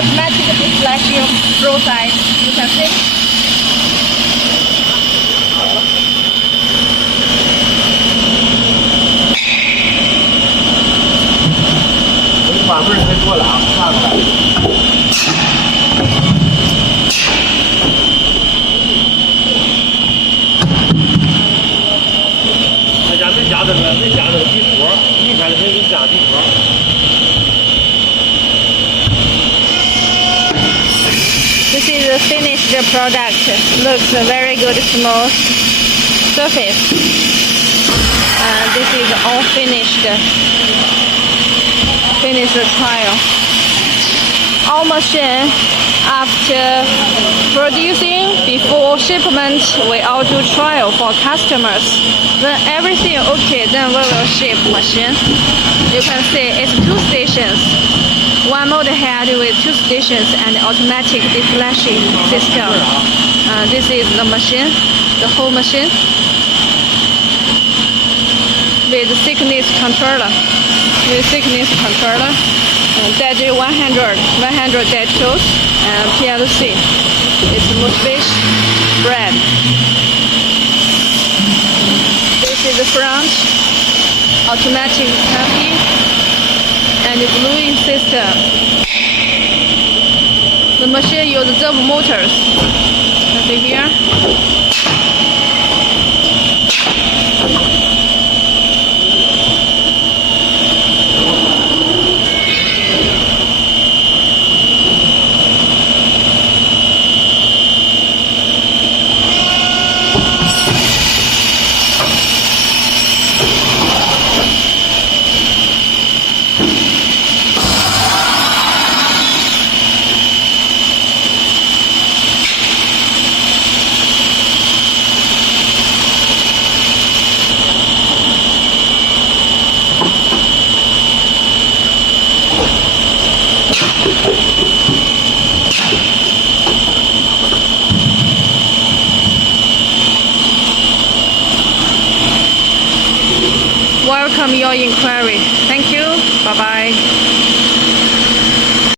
automatic deflection process. You can see. 把味儿太多了啊，看出来。他家没加这个，没加这个底托，一开始没加底托。This is the finished product. Looks very good, smooth surface. This is all finished trial. Our machine, after producing, before shipment, we all do trial for customers. When everything okay, then we will ship machine. You can see it's 2 stations. One motor head with 2 stations and automatic deflashing system. This is the machine, the whole machine, with thickness controller. Dead 100 dead tools, and PLC. It's fish bread. This is the front, automatic tapping and blowing system. The machine uses servo motors. Can see here. Welcome your inquiry. Thank you. Bye bye.